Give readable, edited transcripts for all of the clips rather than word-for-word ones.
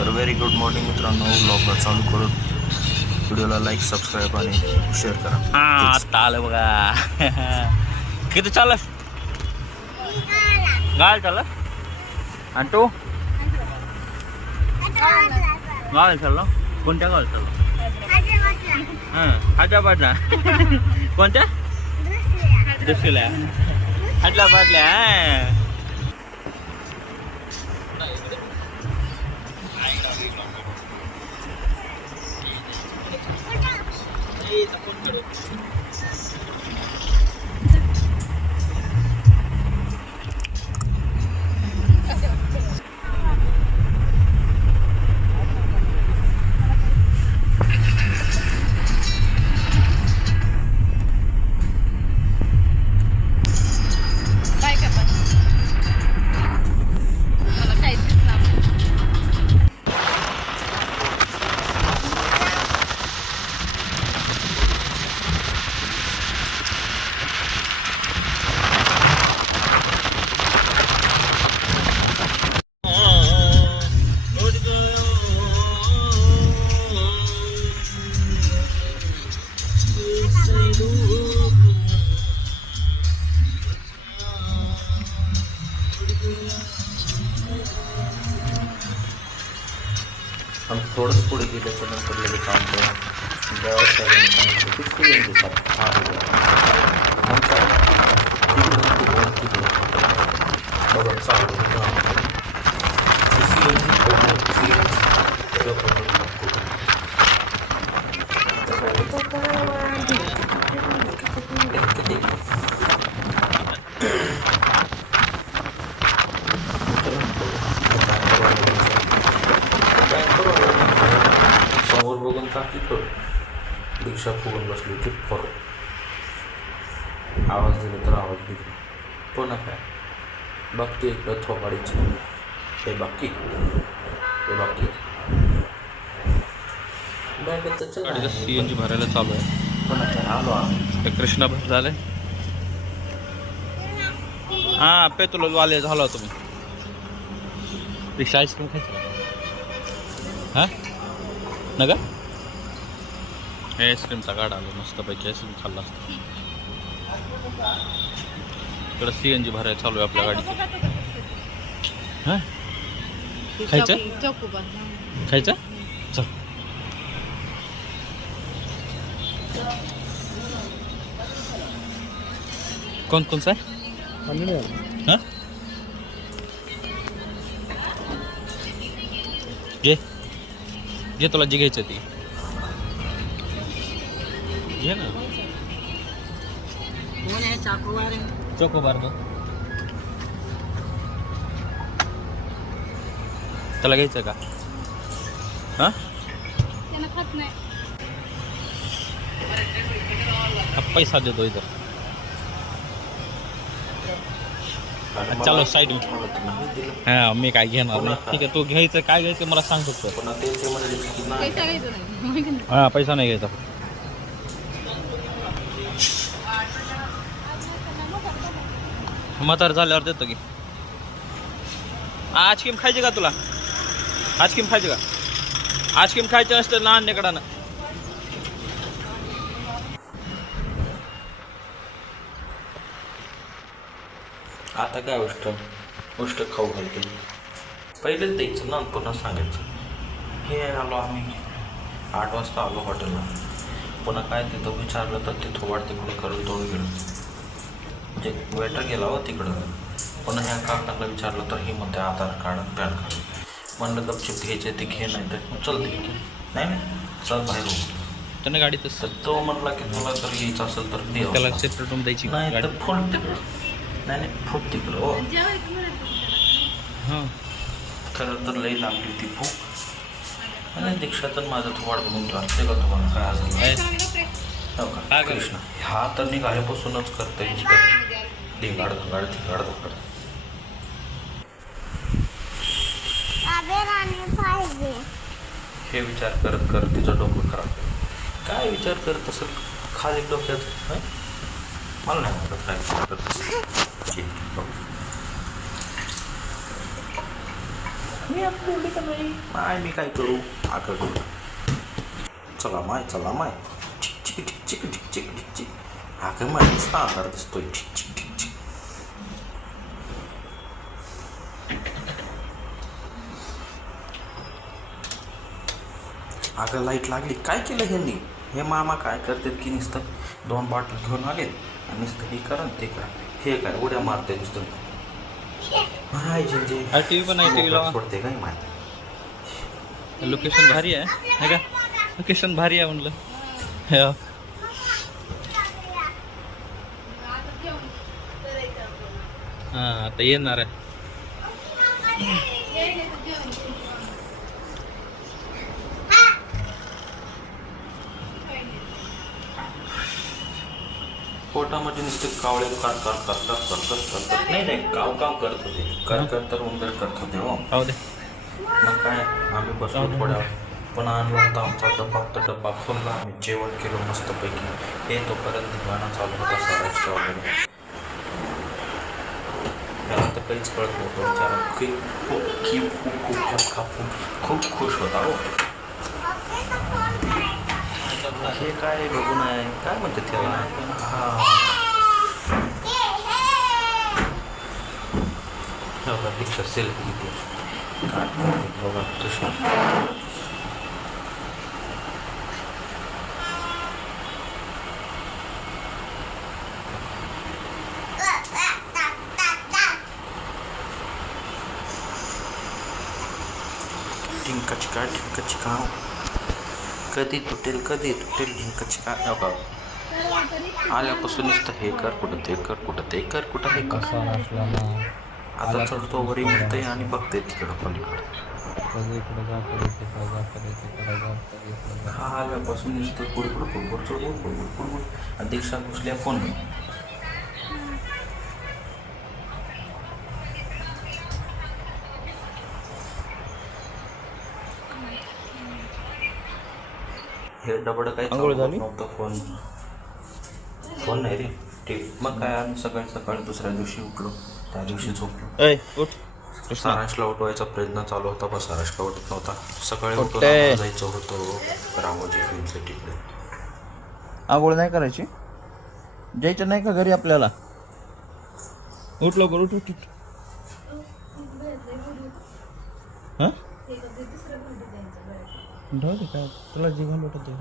तर very good morning मित्रांनो, ब्लॉगला चालू करून व्हिडिओला लाईक सबस्क्राईब आणि शेअर करा. आता आलं बघा. किती चाललं गाळ चाललं आणि तू गाळ चाललो कोणत्या गाळ चाललो? हैदराबादला. कोणत्या दुसरीला हैदराबादला. आणि थोडंच पुढे गेल्याच्या नंतर लगेच आमचं बघत चालू समोर बघून टाकी करू रिक्षा फुगून बसली की परत आवाज दिला तर आवाज दिला पुन्हा काय बघते इकडं थोपाडीची हे बाकी सीएनजी भरायला चालू आहे. आलो कृष्णा भर झालंय. हा पेट्रोल वाले झाला तुम्ही रिक्षा आईस्क्रीम खायचं हा ना का आईस्क्रीमचा गाडा आलो मस्तपैकी आईस्क्रीम खाल्ला असतं. इकडं सीएनजी भरायला चालू आहे आपल्या गाडीची. हा खायचं खायचं चल. कोण कोणचा आहे हा घे तुला जे घ्यायचं ती घे ना. चोकोबार तो त्याला घ्यायचं का हा पैसा देतो इथं. चलो साईड हा मी काय घेणार नाही. ठीक आहे तू घ्यायचं काय घ्यायचं मला सांग फक्त. हा पैसा नाही घ्यायचा. म्हातार झाल्यावर देतो की. आईस्क्रीम खायची का तुला? आईस्क्रीम खायची का? आईस्क्रीम खायची नसते लहान नेकडानं. आता काय गोष्ट खाऊ घालते पहिलेच द्यायचं ना पुन्हा सांगायचं. हे आलो आम्ही 8 वाजता आलो हॉटेलला. पुन्हा काय तिथं विचारलं तर तिथं वाटते कुठे करून तोंड गेलं म्हणजे वेटर गेला हो तिकडं. पुन्हा ह्या काकांना विचारलं तर हे म्हणते आधार कार्ड पॅन कार्ड. म्हणलं गपचिप घ्यायचे ते घे नाही तर चल दे नाही चल बाहेर हो. त्यानं गाडी तसं तो म्हणला की तुला तर यायचं असेल तर दे. त्याला सेपरेट रूम द्यायची नाही तर फुल तिकडं नाही फूट तिकडं हो. हां खरं तर लई लागली होती भूक आणि दीक्षातून माझं तो वाट बघून असते का तुम्हाला काय असेल हो का कृष्णा हा तर निघाल्यापासूनच करते ढिगाड धगाड धिगाड धगाड. हे विचार करत करत तिचं डोकं खराब. काय विचार करत असेल खाली डोक्यात मला नाही वाटत काय विचार करत असेल. मी आता बोलले का नाही माय मी काय करू आकर करू चला माय चिक चिक चिक चिक चिक चिक चिक चिक हा काय माझा आकार दिसतोय चिक चिक चिक चिक अगं लाईट लागली काय केलं ह्यांनी हे मामा काय करतात की नुसतं 2 बाटल घेऊन आले आणि नुसतं हे करा ते करा हे काय उड्या मारते नुसतं हाय जे टी व्ही पण आहे टी व्ही पडते काय माहिती लोकेशन भारी आहे का लोकेशन भारी आहे म्हणलं हां आता येणार आहे पोटामध्ये नुसते कावळे कर नाही काव करत होते कर तर उंदर करत होते हो पाहू दे मग काय आम्ही बसलो थोड्या पण आणला होता आमचा डब्बा खोलला आम्ही जेवण केलं मस्तपैकी हे तोपर्यंत गाणं चालू होता सरायचं वगैरे त्याला तर काहीच कळत नव्हतं बिचारा खूप खुश होता हो हे काय बघून आहे काय म्हणतात त्याला हा दीक्षा सेल्फी घेते काय बघा कृष्ण टिंकचिका कधी तुटेल ढिंकचिका बघा आल्यापासून नुसतं हे कर कुठं ते कर कुठं हे कर आता चढतो वरी म्हणतंय आणि बघते तिकडं पलीकडं हा आल्यापासून नुसतं कुडकुड दीक्षा घुसल्या फोन हे डबडं काही नव्हतं फोन नाही रे ठीक मग काय आम्ही सकाळी दुसऱ्या दिवशी उठलो त्या दिवशी झोपलो सारांशला उठवायचा प्रयत्न चालू होता पण सारांशला उठत नव्हता सकाळी उठून जायचं होतं रामोजी फिल्म सिटीकडे आंघोळ नाही करायची जायचं नाही का घरी आपल्याला उठ लवकर उठ हां राहू दे काय तुला जीवन वाटत आहे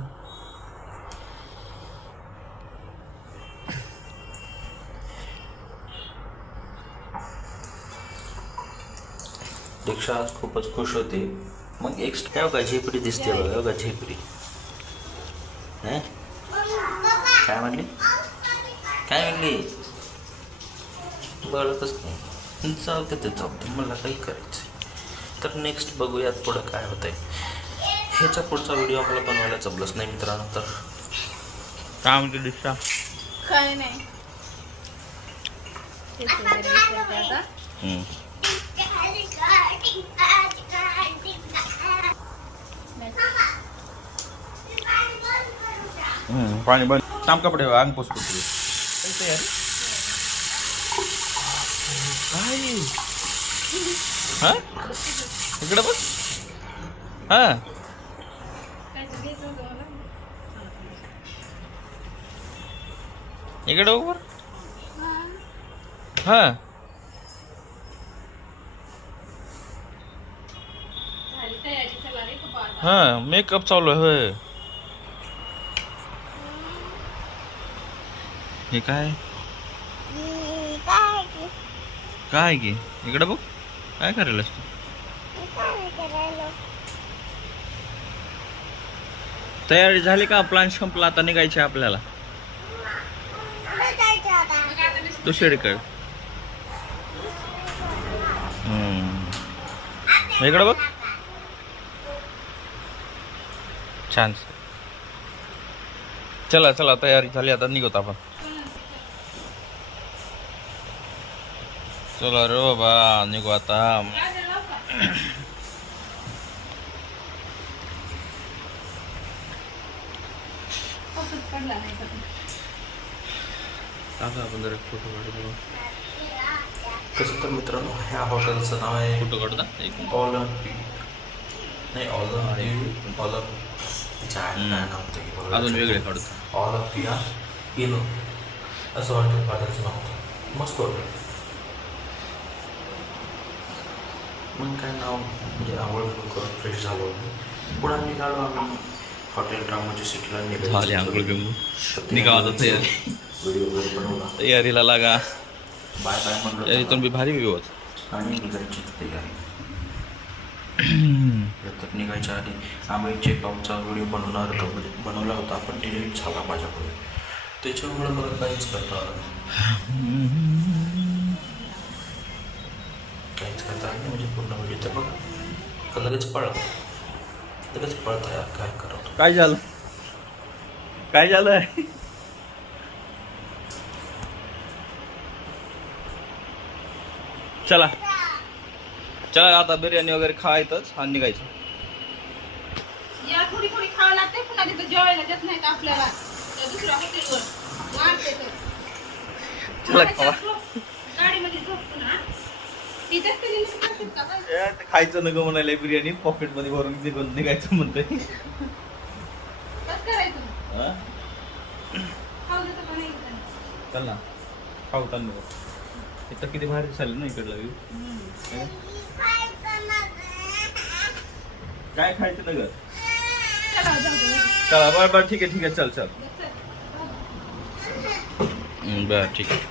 दीक्षा आज खूपच खुश होते मग एक काय बघा झेपडी दिसते बघा झेपडी काय म्हणली बघतच नाही चालते मला काही करायचं तर नेक्स्ट बघूयात पुढं काय होतंय ह्याचा पुढचा व्हिडिओ आम्हाला बनवायला जमलंच नाही मित्रांनो तर काय म्हणते दिशा काय नाही पाणी बंद काम कपडे अंग पोचतो हा इकडे बघ हा इकडे बघ हा हा मेकअप चालू आहे होय हे काय काय की इकडे बघ काय करायलास तू तयारी झाली का प्लॅन संपला आता निघायचे आपल्याला तू शेडकड इकडे बघ छान चला चला तयारी झाली आता निघतो आपण चला रे बाबा निघू आता आपण जरा फोटो काढू तसं तर मित्रांनो ह्या हॉटेलचं नाव आहे फोटो काढता एक मिनिट. ऑलिम्पिक. नाही ऑलिम्पिक अजून वेगळे काढतो. ऑलिम्पिया इनो असं हॉटेलचं नाव होतं. मस्त हॉटेल. मग काय नाव म्हणजे आवड करून फ्रेश झालो होतो. पुढे निघालो आम्ही हॉटेल रामोजी सिटीला झाले आंघोळ बिंगू निघा आता तयारी व्हिडिओ वगैरे बनवला. तयारीला लागा. बाय बाय म्हणलं तयारीतून बी भारी व्ह्यू होत. आणि निघायची तयारी. तर निघायच्या आधी आम्ही चेकआउटचा व्हिडिओ बनवला होता पण डिलीट झाला माझ्याकडून. त्याच्यामुळे मला काहीच करता आलं नाही. काहीच करता आलं नाही म्हणजे पूर्ण व्हिडिओ तर बघ लगेच पळत यार काय करतो. काय झालं काय झालं चला चला आता बिर्याणी वगैरे खायचंच आणि निघायचं. या थोडी थोडी खावं लागते पुन्हा तिथं जेवायला देत नाहीत आपल्याला त्या दुसऱ्या हॉटेलवर मारते तर. चला खावा. गाडीमध्ये झोपतो ना तिथेच ते जिनिस करतात का काय? ते खायचं नको म्हणायला बिर्याणी पॉकेट मध्ये भरून निघून निघायचं म्हणतोय. कसं करायचं मग? हा? खाऊ देतं का नाही देतं? चल ना खाऊ तांदूळ. इथं किती भारी चालली ना इकडला व्ह्यू. काय खायचं ना ग. चला जाऊ दे. चला बरं ठीक आहे चल चल. बरं ठीक आहे.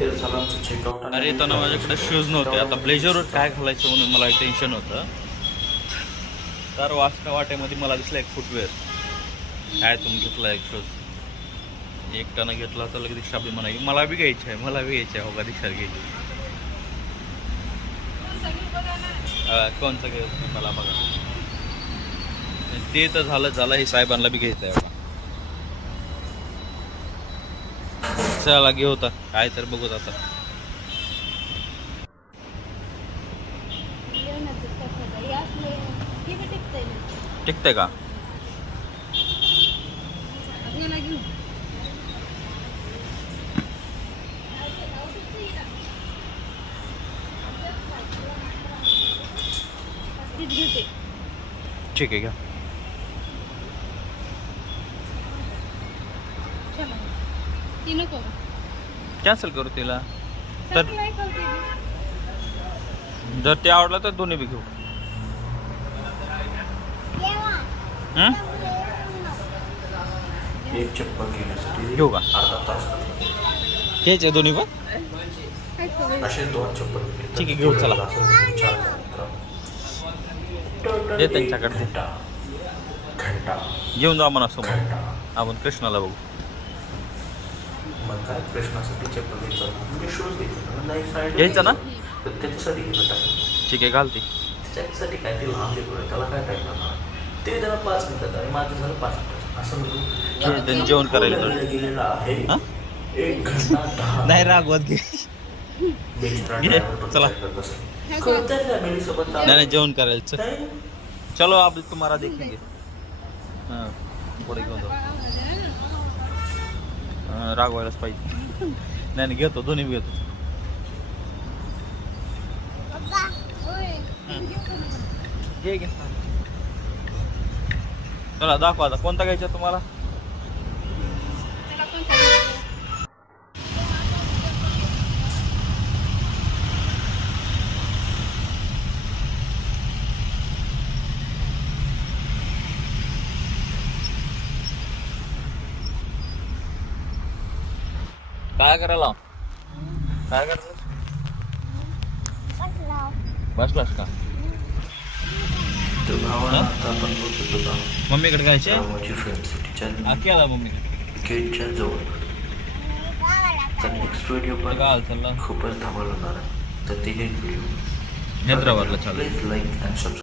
हे झालं आमचं चेकआउट. अरे तर माझ्याकडे शूज नव्हते. आता ब्लेझरवर काय घालायचं म्हणून मला टेन्शन होतं. तर वाटेमध्ये मला दिसला एक फुटवेअर. काय तुम्ही घेतला एक शूज एकट्यानं घेतला तर लगेच दीक्षा बी म्हणाली मला बी घ्यायची आहे हो का दीक्षा घ्यायची. कोणचं घ्यायचं मला बघा. ते तर झालं हे साहेबांना बी घ्यायचं आहे. चला घेऊ होता काय तर बघूत आता. टिकते का ठीक आहे का. ती नको कॅन्सल करू तिला. तर जर ते आवडलं तर दोन्ही बी घेऊ. एक चप्पल घेण्यासाठी घेऊ का अर्धा तास घ्यायचे दोन्ही पण. असे 2 चप्पल घेतले. ठीक आहे घेऊ चला. हे त्यांच्याकडे घंटा घेऊन जाऊ म्हणा समोर आपण कृष्णाला बघू. मग काय कृष्णासाठी चप्पल घ्यायचं म्हणजे शूज घ्यायचं घ्यायचं ना. तर त्याच्यासाठी घेऊन टाका. ठीक आहे घालते. त्याच्यासाठी काय ते लहान लेकरं त्याला काय टाईम लागणार. ते त्याला 5 मिनिटात आणि माझं झालं 5 मिनिटात असं त्यांनी जेवण करायला गेलेलं आहे 1 घंटा 10 नाही रागवत घे. घे चला. नाही जेवण करायचं. चलो आप तुम्हाला देखेंगे. हां पुढे घेऊन जाऊ. रागवायलाच पाहिजे. नाही घेतो दोन्ही घेतो. घे चला दाखवा आता कोणता घ्यायचा तुम्हाला. काय करायला काय करायचं बसलास का. तर भावाला आता आपण बोलत होता मम्मीकडे जायचे. रामोजी फिल्म सिटीच्या केला मम्मी गेटच्या जवळ. तर नेक्स्ट व्हिडिओ पण काय चालला खूपच धमाल होणार आहे. तर ते व्हिडिओ हैदराबादला चालू. Please like and subscribe.